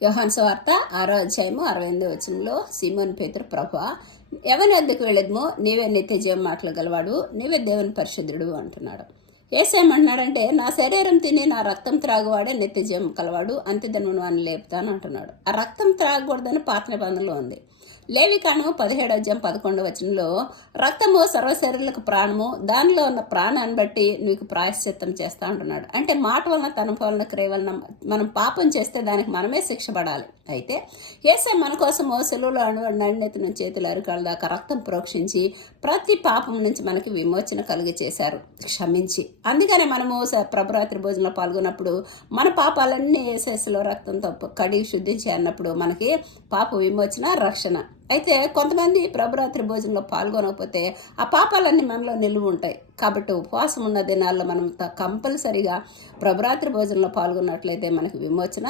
యోహాను సువార్త 6:68 సీమోను పేతురు, ప్రభువా, ఎవరి వద్దకు వెళ్ళేదమో నీవే నిత్య జీవం మాటలు గలవాడు, నీవే దేవుని పరిశుద్ధుడు అంటున్నాడు. ఏసేమంటున్నాడంటే, నా శరీరం తిని నా రక్తం త్రాగువాడే నిత్య జీవం కలవాడు, అంత్యదినమున వాడిని లేపుతాను అంటున్నాడు. ఆ రక్తం త్రాగకూడదని పాత నిబంధనలో ఉంది. లేవికాండము 17:11 రక్తము సర్వశరీరులకు ప్రాణము, దానిలో ఉన్న ప్రాణాన్ని బట్టి నీకు ప్రాయశ్చిత్తం చేస్తా అంటున్నాడు. అంటే మాట వలన, తనపు వలన, క్రియ వలన మనం పాపం చేస్తే దానికి మనమే శిక్ష పడాలి. అయితే యేసే మన కోసము సెలవులో నడినెత్తి నుంచి చేతులు అరికాళ్ళ దాకా రక్తం ప్రోక్షించి ప్రతి పాపం నుంచి మనకి విమోచన కలిగి చేశారు, క్షమించి. అందుకనే మనము ప్రభురాత్రి భోజనంలో పాల్గొన్నప్పుడు మన పాపాలన్నీ యేసేసులో రక్తంతో కడిగి శుద్ధి చేయన్నప్పుడు మనకి పాప విమోచన, రక్షణ. అయితే కొంతమంది ప్రభురాత్రి భోజనంలో పాల్గొనకపోతే ఆ పాపాలన్నీ మనలో నిలువ ఉంటాయి. కాబట్టి ఉపవాసం ఉన్న దినాల్లో మనం కంపల్సరిగా ప్రభురాత్రి భోజనంలో పాల్గొన్నట్లయితే మనకి విమోచన,